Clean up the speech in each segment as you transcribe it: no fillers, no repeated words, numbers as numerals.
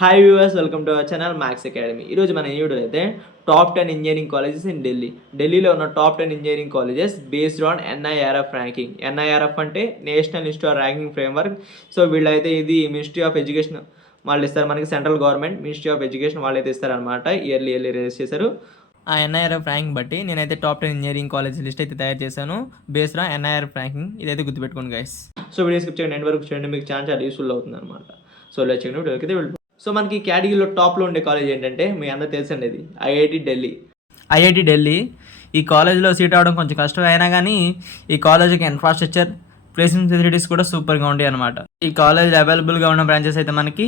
Hi viewers, welcome to our channel maths academy. ఈరోజు మన వీడియోలో అయితే టాప్ 10 ఇంజనీరింగ్ కాలేజెస్ ఇన్ ఢిల్లీలో ఉన్న top 10 engineering colleges based on NIRF ranking. NIRF అంటే national institute ranking framework. So వీళ్ళైతే ఇది మినిస్ట్రీ ఆఫ్ ఎడ్యుకేషన్ వాళ్ళు ఇస్తారు, మనకి central government ministry of education వాళ్ళైతే ఇస్తారనమాట. ఇయర్లీ రిలీజ్ చేశారు. ఆ ఎన్ఐఆర్ఎఫ్ ర్యాంకింగ్ బట్టి నేనైతే టాప్ 10 ఇంజనీరింగ్ కాలేజ్ లిస్ట్ అయితే తయారు చేశాను బేస్డ్ ఆన్ ఎన్ఐఆర్ఎఫ్ ర్యాంకింగ్. ఇదైతే గుర్తుపెట్టుకోండి గైస్. సో వీడియో స్కిప్ చేయండి, ఎండ్ వరకు చూడండి, మీకు చాలా యూస్ఫుల్ అవుతుంది అనమాట. సో లెట్స్ చెక్ వీడియోకి అయితే వెళ్ళిపో. సో మనకి కేటగిరీలో టాప్లో ఉండే కాలేజ్ ఏంటంటే మీ అందరూ తెలుసండి, ఇది ఐఐటి ఢిల్లీ. ఐఐటి ఢిల్లీ ఈ కాలేజ్లో సీట్ అవడం కొంచెం కష్టం అయినా కానీ ఈ కాలేజ్కి ఇన్ఫ్రాస్ట్రక్చర్, ప్లేస్మెంట్ ఫెసిలిటీస్ కూడా సూపర్గా ఉంటాయి అనమాట. ఈ కాలేజ్ అవైలబుల్గా ఉన్న బ్రాంచెస్ అయితే మనకి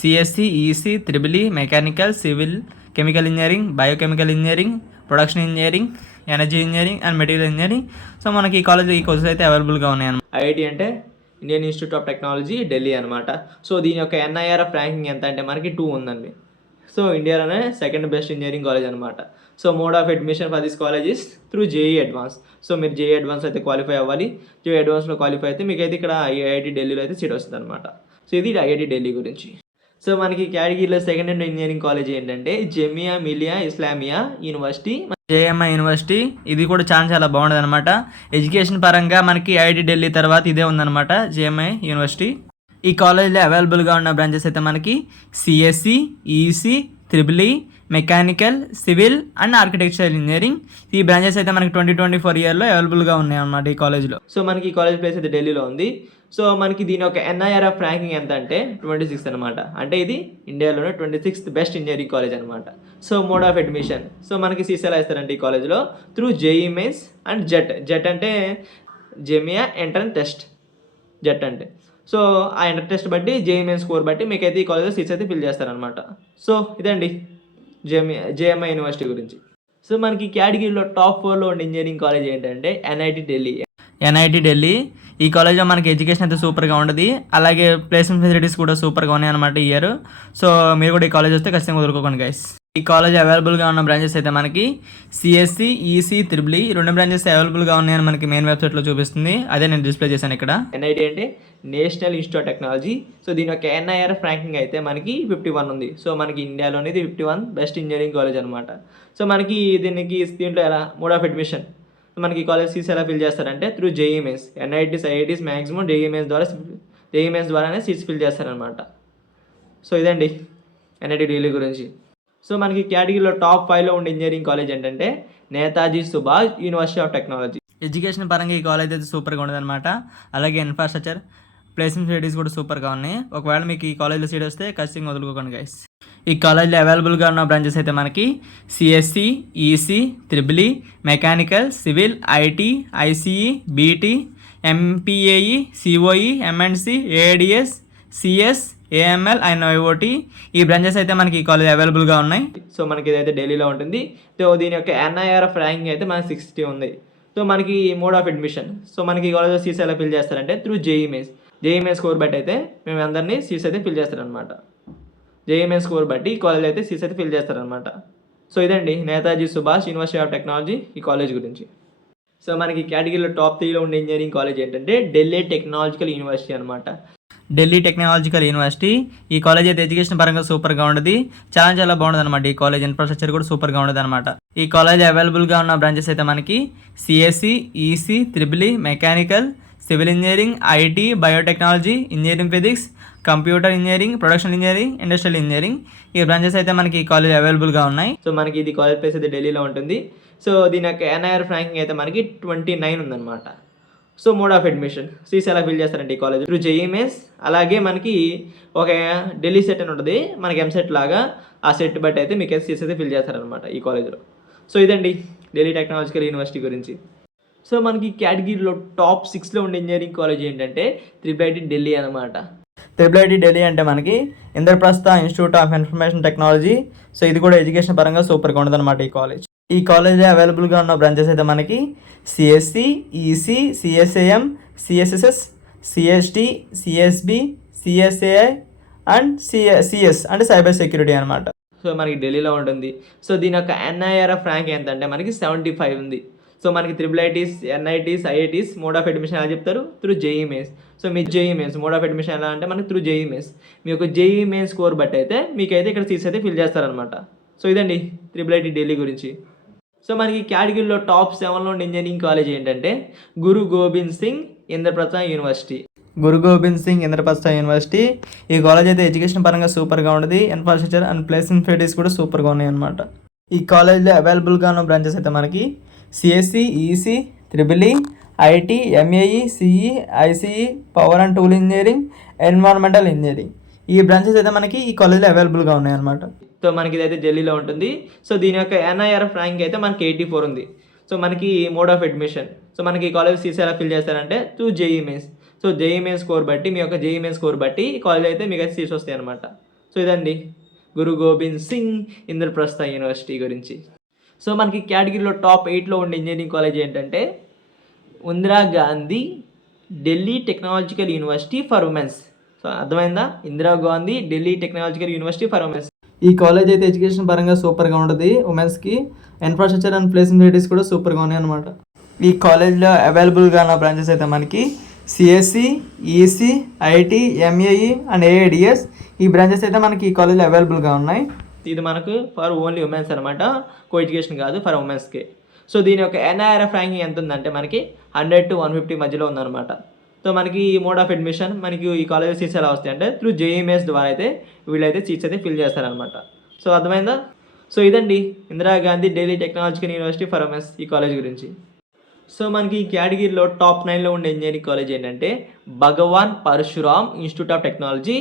CSE, EC, triple, mechanical, civil, chemical engineering, biochemical engineering, production engineering, energy engineering and material engineering. So మనకి ఈ కాలేజ్ ఈ కోర్సెస్ అయితే అవైలబుల్గా ఉన్నాయి అన్నమాట. ఐఐటి అంటే Indian institute of technology Delhi అనమాట. సో దీని యొక్క ఎన్ఐఆర్ఎఫ్ ర్యాంకింగ్ ఎంత అంటే మనకి 2 ఉందండి. సో ఇండియాలోనే సెకండ్ బెస్ట్ ఇంజనీరింగ్ కాలేజ్ అనమాట. So mode of admission for this college is through JEE advance. So మీరు జేఈ అడ్వాన్స్ అయితే క్వాలిఫై అవ్వాలి. జేఈ అడ్వాన్స్లో క్వాలిఫై అయితే మీకు అయితే ఇక్కడ ఐఐటి ఢిల్లీలో అయితే సీట్ వస్తుంది అనమాట. సో ఇది ఐఐటి ఢిల్లీ గురించి. సో మనకి కేటగిరీలో సెకండ్ హ్యాండ్ ఇంజనీరింగ్ కాలేజ్ ఏంటంటే Jamia Millia Islamia university, JMI university. ఇది కూడా చాలా బాగుంటుంది అనమాట. ఎడ్యుకేషన్ పరంగా మనకి ఐఐటి ఢిల్లీ తర్వాత ఇదే ఉందన్నమాట, జేఎంఐ యూనివర్సిటీ. ఈ కాలేజ్లో అవైలబుల్గా ఉన్న బ్రాంచెస్ అయితే మనకి CSE, EC, triple, mechanical, civil and architectural engineering. ఈ బ్రాంచెస్ అయితే మనకి 2024 ఇయర్లో అవైలబుల్గా ఉన్నాయి అన్నమాట ఈ కాలేజ్లో. సో మనకి ఈ కాలేజ్ ప్లేస్ అయితే ఢిల్లీలో ఉంది. సో మనకి దీని యొక్క ఎన్ఐఆర్ఎఫ్ ర్యాంకింగ్ ఎంత అంటే 26 అనమాట. అంటే ఇది ఇండియాలోనే 26th బెస్ట్ ఇంజనీరింగ్ కాలేజ్ అనమాట. So mode of admission, so మనకి సీట్స్ ఎలా ఇస్తారంటే ఈ కాలేజ్లో through JEE mains and jet అంటే జమియా ఎంట్రన్స్ టెస్ట్, జెట్ అంటే. సో ఆ ఎంట్రన్స్ టెస్ట్ బట్టి జేఈ మెయిన్స్ స్కోర్ బట్టి మీకైతే ఈ కాలేజ్లో సీట్స్ అయితే ఫిల్ చేస్తారనమాట. సో ఇదండి జేఎంఐ యూనివర్సిటీ గురించి. సో మనకి కేటగిరీలో టాప్ 4లో ఉండే ఇంజనీరింగ్ కాలేజ్ ఏంటంటే ఎన్ఐటి ఢిల్లీ. ఎన్ఐటి ఢిల్లీ ఈ కాలేజ్లో మనకి ఎడ్యుకేషన్ అయితే సూపర్గా ఉంటుంది, అలాగే ప్లేస్మెంట్ ఫెసిలిటీస్ కూడా సూపర్గా ఉన్నాయి అనమాట ఈ ఇయర్. సో మీరు కూడా ఈ కాలేజ్ వస్తే ఖచ్చితంగా వదులుకోకండి గైస్. ఈ కాలేజ్ అవైలబుల్గా ఉన్న బ్రాంచెస్ అయితే మనకి సిఎస్సి, ఈసీ, త్రిబుల్, ఈ 2 బ్రాంచెస్ అవైలబుల్గా ఉన్నాయని మనకి మెయిన్ వెబ్సైట్లో చూపిస్తుంది. అదే నేను డిస్ప్లే చేశాను ఇక్కడ. ఎన్ఐటి అంటే national institute of technology. So దీని యొక్క ఎన్ఐఆర్ఎఫ్ ర్యాంకింగ్ అయితే మనకి 51 ఉంది. సో మనకి ఇండియాలోనే ఇది 51 బెస్ట్ ఇంజనీరింగ్ కాలేజ్ అనమాట. సో మనకి దీంట్లో ఎలా మోడ్ ఆఫ్ అడ్మిషన్, మనకి కాలేజ్ సీట్స్ ఎలా ఫిల్ చేస్తారంటే through JEE mains. NITs, IITs maximum JEE mains ద్వారానే సీట్స్ ఫిల్ చేస్తారనమాట. సో ఇదండి ఎన్ఐటి ఢిల్లీ గురించి. సో మనకి కేటగిరీలో టాప్ 5లో ఉండే ఇంజనీరింగ్ కాలేజ్ ఏంటంటే Netaji Subhash university of technology. Education పరంగా ఈ కాలేజ్ అయితే సూపర్గా ఉండదన్నమాట. అలాగే ఇన్ఫ్రాస్ట్రక్చర్, ప్లేస్మెంట్ ఫెసిలిటీస్ కూడా సూపర్గా ఉన్నాయి. ఒకవేళ మీకు ఈ కాలేజ్లో సీట్ వస్తే ఖచ్చితంగా వదులుకోకండి గైస్. ఈ కాలేజ్లో అవైలబుల్గా ఉన్న బ్రాంచెస్ అయితే మనకి CSE, EC, triple, mechanical, civil, IT, ICE, BT, MPAE, COE, M and C, AIDS, CS, AML and IOT. ఈ బ్రాంచెస్ అయితే మనకి ఈ కాలేజ్ అవైలబుల్గా ఉన్నాయి. సో మనకి ఇదైతే ఢిల్లీలో ఉంటుంది. సో దీని యొక్క ఎన్ఐఆర్ఎఫ్ ర్యాంకింగ్ అయితే మనకి 60 ఉంది. సో మనకి మోడ్ ఆఫ్ అడ్మిషన్, సో మనకి ఈ కాలేజ్లో సీట్స్ ఎలా ఫిల్ చేస్తారంటే త్రూ జేఈ మెయిన్స్ స్కోర్ బట్టి అయితే మేము అందరినీ సీట్స్ అయితే ఫిల్ చేస్తారనమాట. జేఈ మెయిన్స్ స్కోర్ బట్టి ఈ కాలేజ్ అయితే సీట్స్ అయితే ఫిల్ చేస్తారనమాట. సో ఇదండి Netaji Subhash university of technology ఈ కాలేజ్ గురించి. సో మనకి కేటగిరీలో టాప్ 3లో ఉండే ఇంజనీరింగ్ కాలేజ్ ఏంటంటే ఢిల్లీ టెక్నాలజికల్ యూనివర్సిటీ అనమాట. ఢిల్లీ టెక్నాలజికల్ యూనివర్సిటీ ఈ కాలేజ్ అయితే ఎడ్యుకేషన్ పరంగా సూపర్గా ఉంటుంది, చాలా బాగుంటుంది అనమాట. ఈ కాలేజ్ ఇన్ఫ్రాస్ట్రక్చర్ కూడా సూపర్గా ఉంటుంది అనమాట. ఈ కాలేజ్ అవైలబుల్గా ఉన్న బ్రాంచెస్ అయితే మనకి CSE, EC, triple, mechanical, civil engineering, IT, biotechnology, engineering physics, computer engineering, production engineering, industrial engineering. ఈ బ్రాంచెస్ అయితే మనకి ఈ కాలేజ్ అవైలబుల్గా ఉన్నాయి. సో మనకి ఇది కాలేజ్ ప్లేస్ అయితే ఢిల్లీలో ఉంటుంది. సో దీని యొక్క ఎన్ఐఆర్ఎఫ్ ర్యాంకింగ్ అయితే మనకి 29 ఉందన్నమాట. So mode of admission, seats ఎలా ఫిల్ చేస్తారంటే ఈ కాలేజ్ త్రూ జేఈ మెయిన్స్. అలాగే మనకి ఒక ఢిల్లీ సెట్ అని ఉంటుంది, మనకి ఎంసెట్ లాగా. ఆ సెట్ బట్టి అయితే మీకు అయితే సీట్స్ అయితే ఫిల్ చేస్తారనమాట ఈ కాలేజ్లో. సో ఇదండి ఢిల్లీ టెక్నాలజికల్ యూనివర్సిటీ గురించి. సో మనకి కేటగిరీలో టాప్ 6లో ఉండే ఇంజనీరింగ్ కాలేజ్ ఏంటంటే IIIT ఢిల్లీ అనమాట. IIIT ఢిల్లీ అంటే మనకి Indraprastha institute of information technology. So ఇది కూడా ఎడ్యుకేషన్ పరంగా సూపర్గా ఉంటుంది అనమాట ఈ కాలేజ్. ఈ కాలేజ్ అవైలబుల్గా ఉన్న బ్రాంచెస్ అయితే మనకి CSE, EC, CSAM, CSSS, CST, CSB, CSAI and CS అంటే సైబర్ సెక్యూరిటీ అనమాట. సో మనకి ఢిల్లీలో ఉంటుంది. సో దీని యొక్క ఎన్ఐఆర్ఎఫ్ ర్యాంక్ ఎంత అంటే మనకి 75 ఉంది. సో మనకి triple ITs, NITs, IITs mode of admission ఎలా చెప్తారు? Through JEE mains. So me JEE mains mode of admission ఎలా అంటే మనకి త్రూ జేఈ మెయిన్స్. మీ యొక్క జేఈ మెయిన్స్ స్కోర్ బట్టి అయితే మీకైతే ఇక్కడ సీట్స్ అయితే ఫిల్ చేస్తారనమాట. సో ఇదండి ట్రిపుల్ ఐటీ ఢిల్లీ గురించి. సో మనకి కేటగిరీలో టాప్ 7లో ఉన్న ఇంజనీరింగ్ కాలేజ్ ఏంటంటే గురు గోబింద్ సింగ్ ఇంద్రప్రస్థ యూనివర్సిటీ. గురు గోబింద్ సింగ్ ఇంద్రప్రస్థ యూనివర్సిటీ. ఈ కాలేజ్ అయితే ఎడ్యుకేషన్ పరంగా సూపర్గా ఉంటుంది. ఇన్ఫ్రాస్ట్రక్చర్ అండ్ ప్లేస్మెంట్ ఫెసిలిటీస్ కూడా సూపర్గా ఉన్నాయి అనమాట. ఈ కాలేజ్లో అవైలబుల్గా ఉన్న బ్రాంచెస్ అయితే మనకి CSE, EC, triple E, IT, MAE, CE, ICE, power and tool engineering, environmental engineering. ఈ బ్రాంచెస్ అయితే మనకి ఈ కాలేజ్లో అవైలబుల్గా ఉన్నాయి అనమాట. సో మనకి ఇదైతే ఢిల్లీలో ఉంటుంది. సో దీని యొక్క ఎన్ఐఆర్ఎఫ్ ర్యాంక్ అయితే మనకి 84 ఉంది. సో మనకి మోడ్ ఆఫ్ అడ్మిషన్. సో మనకి ఈ కాలేజ్ సీట్స్ ఎలా ఫిల్ చేస్తారంటే through JEE mains. So JEE mains score బట్టి మీ యొక్క జేఈ మెయిన్స్ స్కోర్ బట్టి ఈ కాలేజ్ అయితే మీకు అయితే సీట్స్ వస్తాయి అనమాట. సో ఇదండి గురు గోబింద్ సింగ్ ఇంద్రప్రస్థ యూనివర్సిటీ గురించి. సో మనకి కేటగిరీలో టాప్ 8లో ఉండే ఇంజనీరింగ్ కాలేజ్ ఏంటంటే Indira Gandhi Delhi technological university for womens. So అర్థమైందా? Indira Gandhi Delhi technological university for womens. ఈ కాలేజ్ అయితే ఎడ్యుకేషన్ పరంగా సూపర్గా ఉంటుంది. ఉమెన్స్కి ఇన్ఫ్రాస్ట్రక్చర్ అండ్ ప్లేస్మెంట్ ఫెసిలిటీస్ కూడా సూపర్గా ఉన్నాయి అనమాట. ఈ కాలేజ్లో అవైలబుల్గా ఉన్న బ్రాంచెస్ అయితే మనకి CSE, EC, IT, MAE and AIDS. ఈ బ్రాంచెస్ అయితే మనకి ఈ కాలేజ్లో అవైలబుల్గా ఉన్నాయి. ఇది మనకు ఫర్ ఓన్లీ ఉమెన్స్ అనమాట, కో ఎడ్యుకేషన్ కాదు, ఫర్ ఉమెన్స్కి. సో దీని యొక్క ఎన్ఐఆర్ఎఫ్ ర్యాంకింగ్ ఎంత ఉందంటే మనకి 100 to 150 మధ్యలో ఉందన్నమాట. సో మనకి ఈ మోడ్ ఆఫ్ అడ్మిషన్ మనకి ఈ కాలేజ్ సీట్స్ ఎలా వస్తాయి అంటే త్రూ జేఈఎంఎస్ ద్వారా అయితే వీళ్ళైతే సీట్స్ అయితే ఫిల్ చేస్తారనమాట. సో అర్థమైందా? సో ఇదండి Indira Gandhi Delhi technological university for womens ఈ కాలేజ్ గురించి. సో మనకి ఈ కేటగిరీలో టాప్ 9లో ఉండే ఇంజనీరింగ్ కాలేజ్ ఏంటంటే Bhagwan Parashuram institute of technology.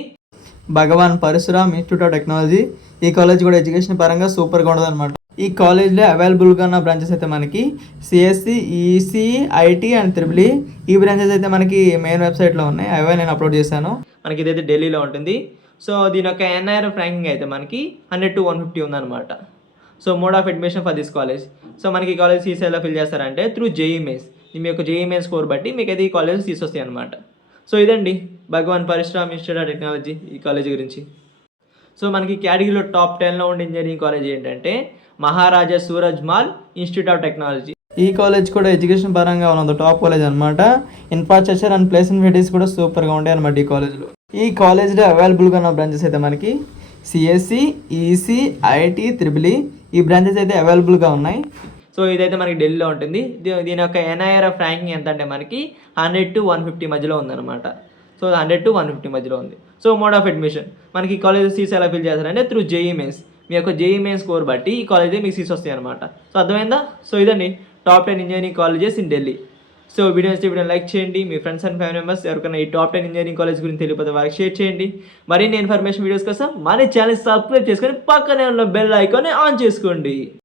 Bhagwan Parashuram institute of technology. ఈ కాలేజ్ కూడా ఎడ్యుకేషన్ పరంగా సూపర్గా ఉండదు అనమాట. ఈ కాలేజ్లో అవైలబుల్గా ఉన్న బ్రాంచెస్ అయితే మనకి CSE, EC, IT and triple E. ఈ బ్రాంచెస్ అయితే మనకి మెయిన్ వెబ్సైట్లో ఉన్నాయి, అవే నేను అప్లోడ్ చేశాను. మనకి ఇదైతే ఢిల్లీలో ఉంటుంది. సో దీని యొక్క ఎన్ఐఆర్ఎఫ్ ర్యాంకింగ్ అయితే మనకి 100 to 150 ఉందన్నమాట. So mode of admission for this college. So మనకి ఈ కాలేజ్ సీట్స్ ఎలా ఫిల్ చేస్తారంటే త్రూ జేఈ మెయిన్స్. మీ యొక్క జేఈ మెయిన్స్ స్కోర్ బట్టి మీకు అయితే ఈ కాలేజ్ సీట్స్ వస్తాయి అనమాట. సో ఇదండి భగవాన్ పరశురామ్ ఇన్స్టిట్యూట్ ఆఫ్ టెక్నాలజీ ఈ కాలేజ్ గురించి. సో మనకి కేటగిరీలో టాప్ 10లో ఉండే ఇంజనీరింగ్ కాలేజ్ ఏంటంటే మహారాజా సూరజ్మాల్ ఇన్స్టిట్యూట్ ఆఫ్ టెక్నాలజీ. ఈ కాలేజ్ కూడా ఎడ్యుకేషన్ పరంగా ఉన్నది టాప్ కాలేజ్ అనమాట. ఇన్ఫ్రాస్ట్రక్చర్ అండ్ ప్లేస్మెంట్ ఫెసిలిటీస్ కూడా సూపర్గా ఉంటాయి అనమాట ఈ కాలేజ్లో. ఈ కాలేజ్లో అవైలబుల్గా ఉన్న బ్రాంచెస్ అయితే మనకి CSE, EC, IT, triple E. ఈ బ్రాంచెస్ అయితే అవైలబుల్గా ఉన్నాయి. సో ఇదైతే మనకి ఢిల్లీలో ఉంటుంది. దీని యొక్క ఎన్ఐఆర్ఎఫ్ ర్యాంకింగ్ ఎంత అంటే మనకి 100 to 150 మధ్యలో ఉందన్నమాట. సో 100 to 150 మధ్యలో ఉంది. సో మోడ్ ఆఫ్ అడ్మిషన్ మనకి ఈ కాలేజ్ సీట్స్ ఎలా ఫిల్ చేస్తారంటే త్రూ జేఈ మెయిన్స్. మీ యొక్క జేఈ మెయిన్స్ స్కోర్ బట్టి ఈ కాలేజ్ మీకు సీట్స్ వస్తాయి అనమాట. సో అర్థమైందా? సో ఇదండి top 10 engineering colleges in Delhi. So వీడియోని లైక్ చేయండి. మీ ఫ్రెండ్స్ అండ్ ఫ్యామిలీ మెంబర్స్ ఎవరికైనా ఈ టాప్ 10 ఇంజనీరింగ్ కాలేజ్ గురించి తెలియకపోతే వారికి షేర్ చేయండి. మరిన్ని ఇన్ఫర్మేషన్ వీడియోస్ కోసం మన ఛానల్ సబ్స్క్రైబ్ చేసుకొని పక్కనే ఉన్న బెల్ ఐకాన్ని ఆన్ చేసుకోండి.